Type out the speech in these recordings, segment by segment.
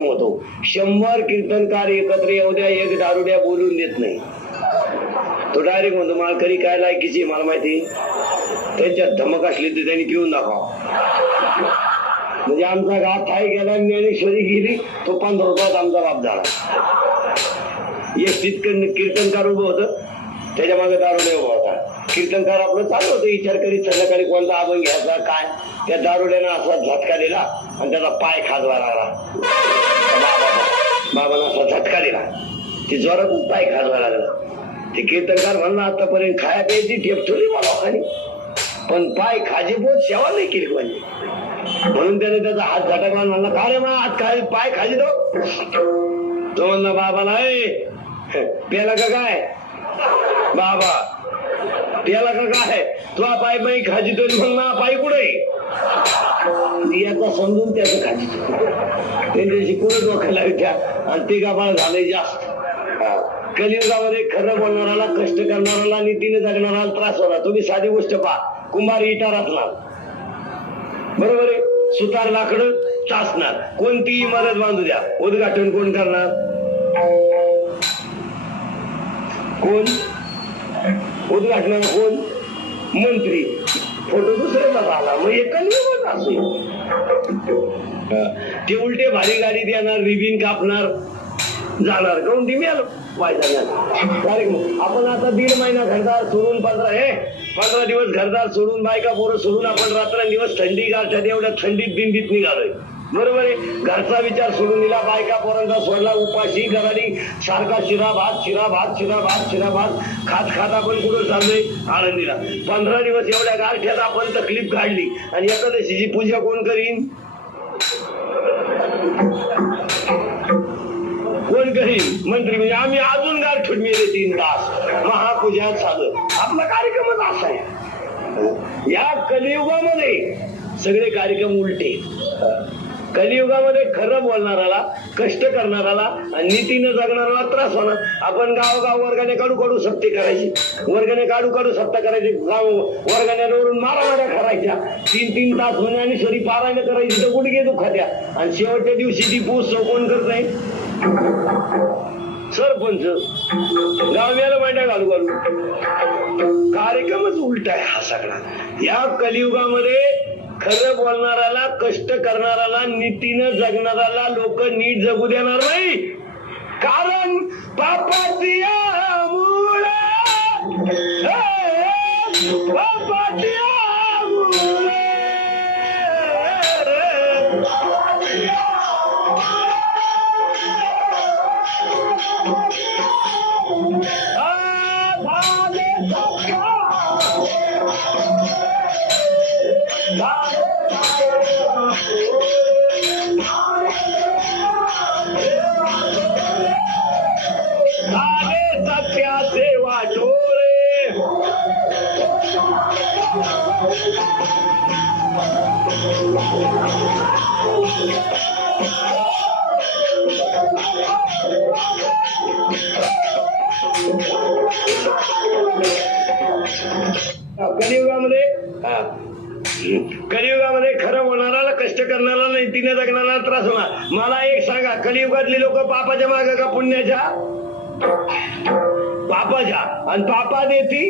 होतो 100 कीर्तनकार एकत्र येऊ द्या, एक दारुड्या बोलून देत नाही. तो डायरेक्ट म्हणतो माळकरी काय लायकीची मला माहिती, त्यांच्यात धमक असली तर त्यांनी पिऊन दाखवा. म्हणजे आमचा गाव ठाई गेला, ज्ञानेश्वरी गेली, तो 15 रुपयात आमचा बाप झाला. एक कीर्तनकार उभं होतं, त्याच्या मागे दारुड्या उभा होता. कीर्तनकार आपलं चालू होतं विचार करीत संध्याकाळी कोणता अभंग घ्यायचा काय. त्या दारुड्यानं असा झटका दिला आणि त्याचा पाय खाजवा लागला. बाबांना असा झटका दिला, ती जोरात पाय खाजवा लागला. ते कीर्तनकार म्हणला आतापर्यंत खाया प्यायची ठेप ठेवली मला खाली, पण पाय खाजी बोध सेवा नाही केली कोणी. म्हणून त्याने त्याचा हात झटकला, म्हणला का रे मा हात खाय पाय खाजी तो म्हणला बाबाला प्याला का काय, बाबा प्याला का काय, तुला पाय पाय खाजितो म्हणला पाय कुठे याचा समजून त्याचं खाजितो. त्यांच्याशी कुठं डोक्याला विचार आणि ते गाबाळ झालंय जास्त. कलियुगामध्ये खरं बोलणाराला, कष्ट करणाराला, नीतीने जगणाराला त्रास होणार. तुम्ही साधी गोष्ट पहा, कुंभार इटा रचणार बरोबर आहे, सुतार लाकडं चाचणार, कोणती इमारत बांधू द्या, उद्घाटन कोण करणार, कोण उद्घाटन कोण, मंत्री. फोटो दुसऱ्याचा आला मग एक कलियुगात असेल. ते उलटे भारी गाडी देणार, रिबीन कापणार, जाणार काऊन ती मिळालं पाहिजे. आपण आता 1.5 महिना घरदार सोडून 15 दिवस घरदार सोडून बायका पोरं सोडून आपण रात्रंदिवस थंडी गारठ्यात एवढ्या थंडीत बिंडीत निघालोय बरोबर आहे. घरचा विचार सोडून दिला, बायका पोरांचा सोडला, उपाशी घराडी सारखा शिरा भात शिरा भात शिरा भात शिरा भात खात खात आपण कुठं चाललोय आळंदीला. 15 दिवस एवढ्या गारठ्यात आपण तकलीफ काढली आणि एकादशीची पूजा कोण करीन, कोण करीन, मंत्री. म्हणजे आम्ही अजून गारठूट मिळते 3 तास महापूजा साधं. आपला कार्यक्रमच असा आहे. या कलियुगामध्ये सगळे कार्यक्रम उलटे. कलियुगामध्ये खरं बोलणाराला, कष्ट करणाराला आणि नीतीनं जगणाराला त्रास होणार. आपण गावोगाव वर्गाने काढू सप्ते करायची, वर्गाने काढू सप्ता करायचे, गाव वर्गाने मारामाऱ्या करायच्या, 3 तास ज्ञानेश्वरी पारायण करायची तर गुडघे दुखात्या. आणि शेवटच्या दिवशी ती पोच कोण करत नाही, सरपंच. गावाला मांड्या घालू कार्यक्रमच उलटा आहे हा सगळा. या कलियुगामध्ये खरं बोलणाराला, कष्ट करणाराला, नीतीनं जगणाराला लोक नीट जगू देणार नाही. कारण पापाची मुळे सत्याचे वाटोरे कलियुगामध्ये खरं बोलणाराला, कष्ट करणारा, नीतीने जगणारा त्रास होणार. मला एक सांगा, कलियुगातली लोक पापाच्या मागे का पुण्याच्या, पापाच्या, आणि पापा देती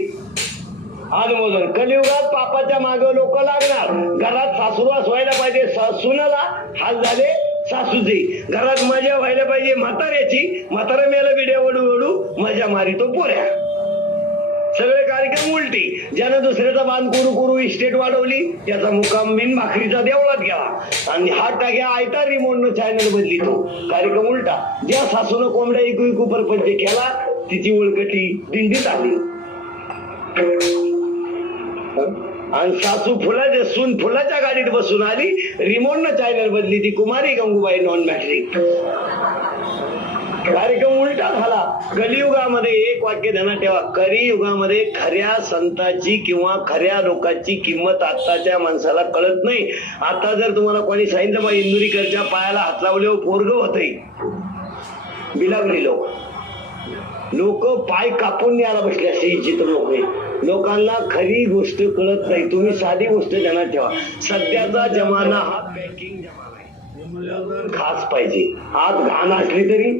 अनुमोदन. कलियुगात पापाच्या मागे लोक लागणार. घरात सासूवास व्हायला पाहिजे, सुनाला हाल झाले सासूची. घरात मजा व्हायला पाहिजे म्हाताऱ्याची, म्हातारा मेला बिड्या वडू मजा मारी तो पोऱ्या. सगळे कार्यक्रम उलटी. ज्यानं दुसऱ्याचा बांध करू इस्टेट वाढवली त्याचा मुकाम बिन भाकरीचा देवळात गेला आणि हात टाक्या आयता रिमोटनं चॅनल बदली तो कार्यक्रम उलटा. ज्या सासूनं कोंबड्या इकू परपंच केला तिची ओळखटी दिंडीत आली आणि सासू फुलाच्या गाडीत बसून आली, रिमोटनं चॅनल बदली. ती कुमारी गंगूबाई नॉन मॅट्रिक. कार्यक्रम उलटा झाला. कलियुगामध्ये एक वाक्य ध्यानात ठेवा, कलियुगामध्ये खऱ्या संताची किंवा खऱ्या लोकांची किंमत आताच्या माणसाला कळत नाही. आता जर तुम्हाला कोणी सांगितलं बा इंदुरीकरच्या पायाला हात लावल्यावर पोरगं होतंय, बिलागली लोक पाय कापून न्यायला बसले असे चित्र लोक आहे. लोकांना खरी गोष्ट कळत नाही. तुम्ही साधी गोष्ट ध्यानात ठेवा, सध्याचा जमाना हा पॅकिंग जमाना आहे. खास पाहिजे. आत घाण असली तरी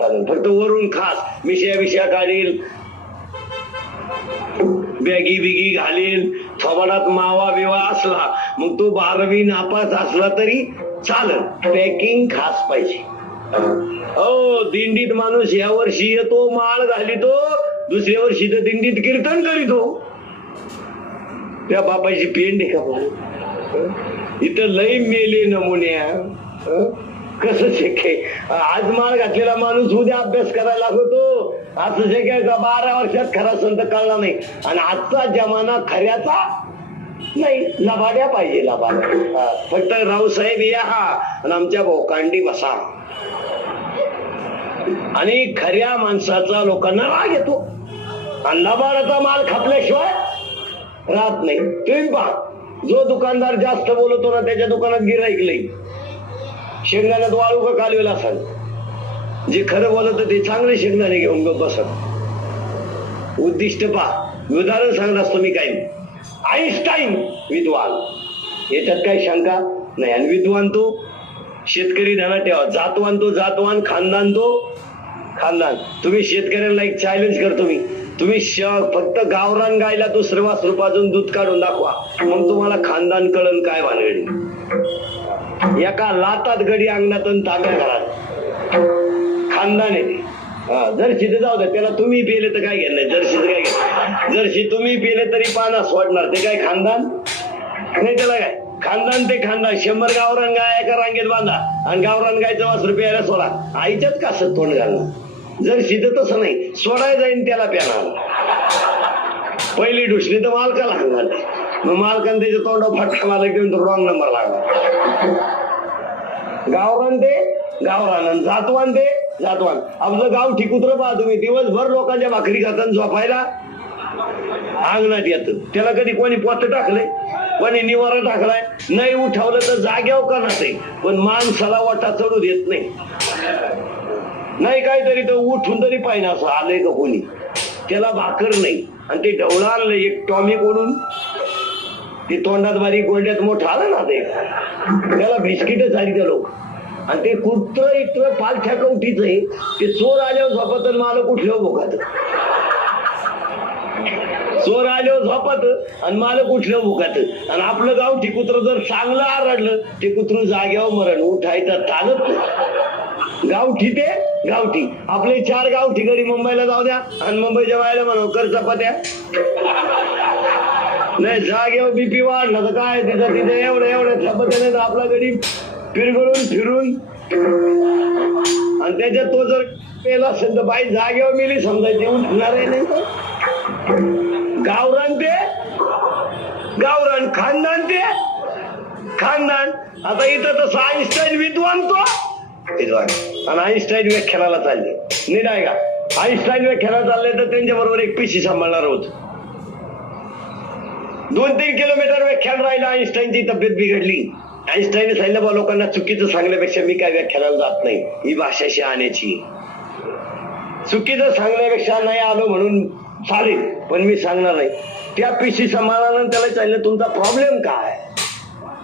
चालेल, फक्त वरून खास. मिशा काढील, बॅगी बिगी घालील, थोबाडात मावा बिवा असला, मग तो 12वी नापास असला तरी चालेल. पॅकिंग खास पाहिजे. हो, दिंडीत माणूस या वर्षी येतो, माळ घालितो, दुसऱ्या वर्षी तर दिंडीत कीर्तन करीतो. त्या बापाची पेंड आहे का? इथं लई मेले नमुन्या. कसं शक्य? आज माळ घातलेला माणूस उद्या अभ्यास करायला लागतो. असं शक्य का? 12 वर्षात खरा संत कळला नाही. आणि आजचा जमाना खऱ्याचा नाही, लबाड्या पाहिजे. लबाड्या फक्त रावसाहेब या आणि आमच्या भोकांडी बसा. आणि खऱ्या माणसाचा लोकांना राग येतो. आणि लबाडाचा माल खापल्याशिवाय राहत नाही. तुम्ही पहा, जो दुकानदार जास्त बोलतो ना त्याच्या दुकानात गिऱ्हाईक लई. शेंगदाण्यात वाळू का कालवेल असाल. जे खरं बोलत ते चांगले शेंगदाणे घेऊन बसत. उद्दिष्ट पहा. उदाहरण सांगत असतो मी. काही आईन्स्टाईन विद्वान, याच्यात काही शंका नाही. आणि विद्वान तो शेतकरी ध्यानात ठेवा. जातवान तो जातवान, खानदान तो खानदान. तुम्ही शेतकऱ्यांना एक चॅलेंज करतो मी. तुम्ही फक्त गावरान गायला दुसरं वासरू पाजून दूध काढून दाखवा, मग तुम्हाला खानदान कळन काय भानगडी. एका लातात गडी अंगणात तांब्या घरात खानदान आहे. जर्शी तर जाऊ द्या, त्याला तुम्ही पेले तर काय घेणार. जर्शीच काय घेणार. जर्शी तुम्ही पेले तरी पाना सोडणार. ते काय खानदान नाही. त्याला काय खानदान ते खानदान. 100 गावरान गाय एका रांगेत बांधा आणि गावरान गायचं वासरू प्यायला सोडा. आईच्याच कसं तोंड घालणार. जर्शी तर तसं नाही, सोडाय जाईन त्याला प्याणार. पहिली ढुसली तर मालकाला हाणणार. मग मालकाने त्याच्या तोंडावर फटका मारला की रॉंग नंबर लागला. गावरान ते गावरान, जातवान ते जातवान. आपलं गाव ठिकुत्र पहा तुम्ही. दिवसभर लोकांच्या भाकरी खाताना झोपायला अंगणात येतं. त्याला कधी कोणी पोत टाकलंय, कोणी निवारा टाकलाय नाही. उठवलं तर जाग्यावर का नसे, पण माणसाला वाटा चढू देत नाही. नाही काहीतरी तर उठून तरी पाहिजे. असं आलंय का कोणी. त्याला भाकर नाही. आणि ते ढवळा आणलं एक टॉमिक ओढून, ते तोंडात बारीक गोंड्यात मोठं आलं ना, ते त्याला बिस्किट झाली त्या लोक. आणि ते कुत्र इतकं पालथ्या कवटीच आहे. ते चोर आल्यावर झोपत आणि मालक उठल्यावर भोकात. चोर आल्यावर झोपत आणि मालक उठल्यावर भोकात. आणि आपलं गावठी कुत्र जर चांगलं आरडलं, ते कुत्र जाग्यावर मरण. उठायचं ताणत नाही. गावठी ते गावठी. आपले 4 गावठी गडी मुंबईला जाऊ द्या आणि मुंबईच्या बाहेर म्हणा कर चपात्या. नाही, जागेवर बीपी वाढला तर काय तिथं तिथे एवढ्या चपात्याने आपला गडी फिरगळून फिरून. आणि त्याच्यात तो जर पेला असेल तर बाई जागेवर मेली समजायची, उठणार आहे नाही. गावरान ते गावरान, खानदान ते खानदान. आता इथं तसं आईन्स्टाईन विद्वान तो विद्वान. आणि आईन्स्टाईन व्याख्यानाला चालले नाही आहे का. आईन्स्टाईन व्याख्यानाला चालले तर त्यांच्या बरोबर एक पिशी सांभाळणार होत. 2-3 किलोमीटर व्याख्यान राहिलं. आईन्स्टाईनची तब्येत बिघडली. आईन्स्टाईनने सांगितलं बा लोकांना चुकीचं सांगण्यापेक्षा मी काय व्याख्यानाला जात नाही. ही भाषा शहाण्याची. चुकीचं सांगण्यापेक्षा नाही आलो म्हणून चालेल, पण मी सांगणार नाही. त्या पिशी सांभाळणार. त्याला सांगितलं तुमचा प्रॉब्लेम काय.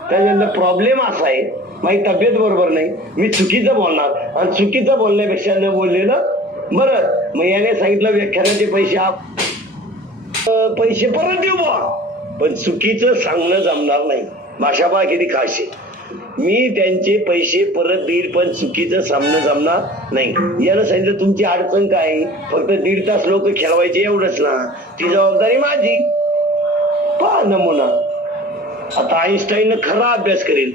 त्याच्यानंतर प्रॉब्लेम असा आहे, माझी तब्येत बरोबर नाही, मी चुकीचं बोलणार. आणि चुकीचं बोलण्यापेक्षा न बोललेलं बरं. मग याने सांगितलं व्याख्यानाचे पैसे परत देऊ बा, पण चुकीचं सांगणं जमणार नाही. भाषा पहा किती खास आहे. मी त्यांचे पैसे परत देईल, पण चुकीचं सामनं जमणार नाही. यानं सांगितलं तुमची अडचण काय, फक्त 1.5 तास लोक खेळवायचे एवढंच ना, ती जबाबदारी माझी. पहा नमुना. आता आईन्स्टाईन खरा अभ्यास करेल.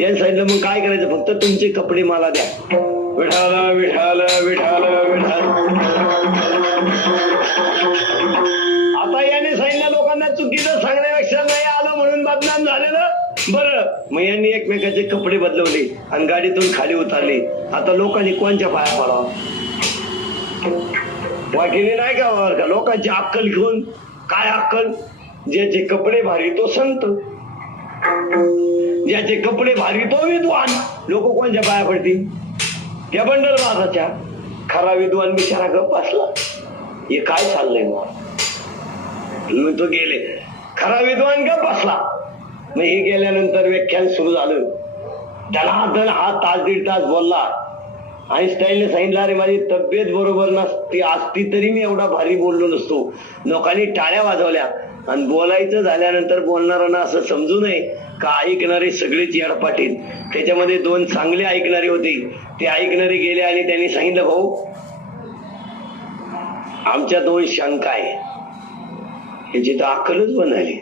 याने सांगितलं मग काय करायचं, फक्त तुमचे कपडे मला द्या. विठाल विठाल विठाल विठाल. आता याने सांगितलं लोकांना चुकीचं सांगण्यापेक्षा नाही आलं म्हणून बदनाम झालेलं बरं. मग यांनी एकमेकाचे कपडे बदलवले आणि गाडीतून खाली उतरले. आता लोकांनी कोणच्या पाया पडावं. वाकिली नाही का लोकांची अक्कल घेऊन. काय अक्कल. ज्याचे कपडे भारी तो संत, ज्याचे कपडे भारी तो विद्वान. लोक कोणच्या पाया पडतील. या बंडल बाजाच्या. खरा विद्वान बिचारा गप्प असला. हे काय चाललंय मग तो गेले. खरा विद्वान गप्प बसला. मग हे गेल्यानंतर व्याख्यान सुरू झालं. दणादण हा तास दीड तास बोलला. आईन्स्टाईनने सांगितलं, अरे माझी तब्येत बरोबर नसती असती तरी मी एवढा भारी बोललो नसतो. लोकांनी टाळ्या वाजवल्या. आणि बोलायचं झाल्यानंतर बोलणाऱ्यांना असं समजू नये का ऐकणारे सगळेच येडपाटीत. त्याच्यामध्ये 2 चांगले ऐकणारे होते. ते ऐकणारे गेले आणि त्यांनी सांगितलं, भाऊ आमच्या 2 शंका आहे. याची तर अक्कलच बंद झाली.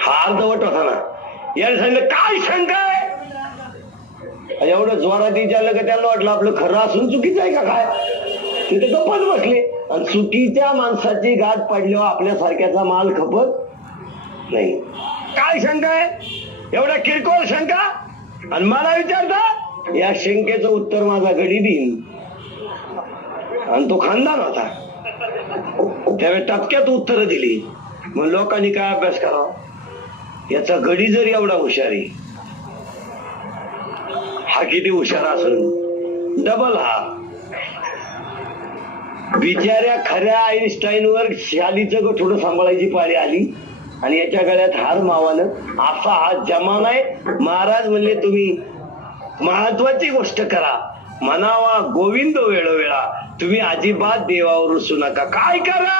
हा अर्धवट होता ना. याने सांगितलं, काय शंका आहे? एवढं जोरात विचारलं का त्याला वाटलं आपलं खरं असून चुकीचं आहे का काय. तिथे गप्पच बसले. आणि चुकीच्या माणसाची गाठ पडल्यावर आपल्यासारख्याचा माल खपत नाही. काय शंका आहे? एवढा किरकोळ शंका आणि मला विचारता? या शंकेचं उत्तर माझा गडी देईन. आणि तो खानदान होता. त्यावेळी टपक्यात उत्तर दिली. मग लोकांनी काय अभ्यास करावा? याचा गडी जरी एवढा हुशार आहे, हा किती हुशार असेल डबल हा. बिचाऱ्या खऱ्या आईन्स्टाईनवर शालीचं गठोडं सांभाळायची पाळी आली आणि याच्या गळ्यात हार मावानं. असा हा जमाना आहे. महाराज म्हणले, तुम्ही महत्वाची गोष्ट करा, म्हणावा गोविंद वेळोवेळा, तुम्ही अजिबात देवावर रुसू नका. काय करा?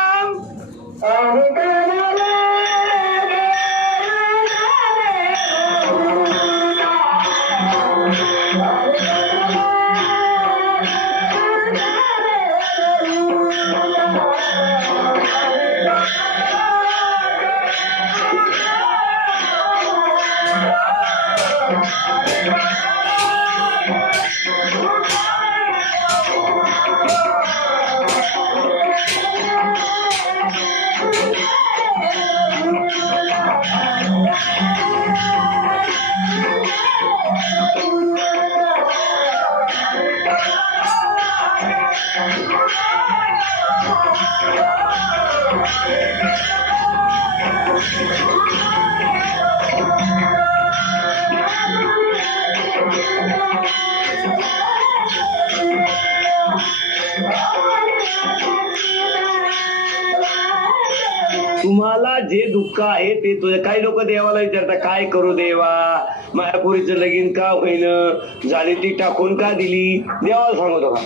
तुम्हाला जे दुःख आहे ते तुझे. काही लोक देवाला विचारतात, काय करू देवा, माझ्या पोरीचं लगीन का होईन, झाली ती टाकून का दिली. देवाला सांगतो का?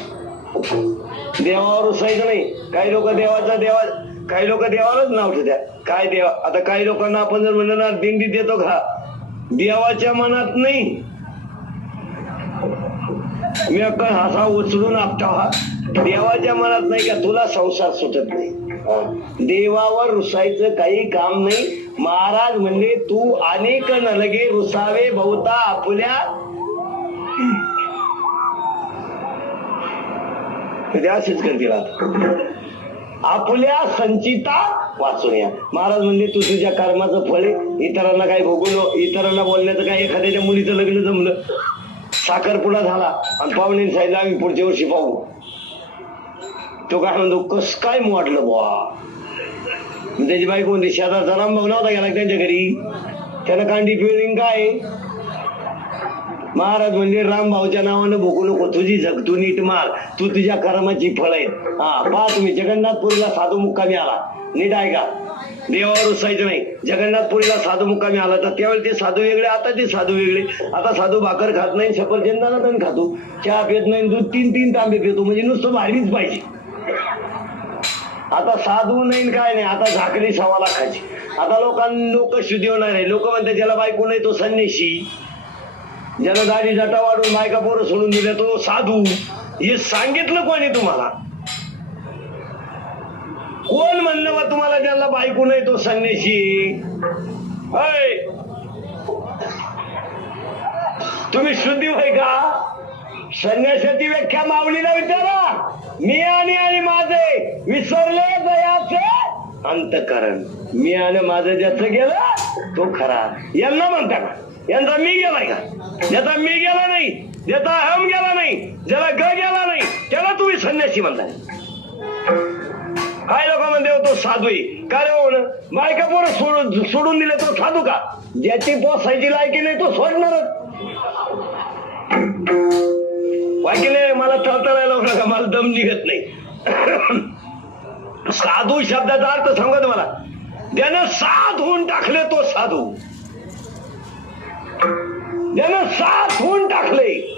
देवावर उसायचं नाही. काही लोक काही लोक देवालाच नाव ठेवतात. काय देवा? आता काही लोकांना आपण जर म्हणलं ना दिंडी देतो का, देवाच्या मनात नाही. मी अक्कल हसा उचलून आपटावा, देवाच्या मनात नाही का तुला संसार सुटत नाही. देवावर रुसायचं काही काम नाही. महाराज म्हणले, तू अनेक नलगे रुसावे बहुता आपल्या. असेच करतील आपल्या संचिता वाचून या. महाराज म्हणले, तू तुझ्या कर्माचं फळ आहे. इतरांना काही भोगून, इतरांना बोलण्याचं काय. एखाद्याच्या मुलीचं लग्न जमलं, साखरपुडा झाला आणि पाहुणे सांगितलं आम्ही पुढच्या वर्षी पाहू. तो काय म्हणतो, कस काय मोडलं बुवा. त्याची बाई कोणती? शेजारचा रामभाऊ नव्हता गेला त्यांच्या घरी, त्यानं कांडी पिळली काय. महाराज म्हणजे रामभाऊच्या नावानं भोगू नको, तुझी जग तू नीट मार, तू तुझ्या कर्माची फळ आहेत. हा पहा तुम्ही, जगन्नाथपुरीला साधू मुक्कामी आला, नीट ऐका, देवावर उसायचं नाही. जगन्नाथपुरीला साधू मुक्कामी आला तर त्यावेळी ते साधू वेगळे, आता ते साधू वेगळे. आता साधू भाकर खात नाही, सफरचंदाना पण खातो, चहा पित नाही, दूध 3 तांबे पितो, म्हणजे नुसतं भारीच पाहिजे. आता साधू नाही काय नाही, आता झाकली 1.25 लाखाची. आता लोक शुद्धी होणार आहे. लोक म्हणतात ज्याला बायको नाही तो संन्याशी, ज्याला दाढी जटा वाढून बायका पोरं सोडून दिले तो साधू. हे सांगितलं कोणी तुम्हाला? कोण म्हणलं बा तुम्हाला ज्याला बायको नाही तो संन्याशी? तुम्ही शुद्धी होय का? संन्यासाची व्याख्या माऊलीला विचारा. मी आणि माझे विसरले दयाचे अंतकरण. मी आणि माझं ज्याचं गेलं तो खरा. यांना म्हणता का? यांचा मी गेलाय का? ज्याचा मी गेला नाही, ज्याचा हम गेला नाही, ज्याला ग गेला नाही, त्याला तुम्ही संन्यासी म्हणताय. काय लोक म्हणते तो साधू आहे. काय होणं बायका पोरं सोडून दिले तो साधू का? ज्याची पोसायची लायकी नाही तो सोडणारच. वाकीले मला तळतळायला नका, मला दम निघत नाही. साधू शब्दाचा अर्थ सांगा तुम्हाला. त्यानं साध होऊन टाकले तो साधू. ज्यानं 7 होऊन टाकले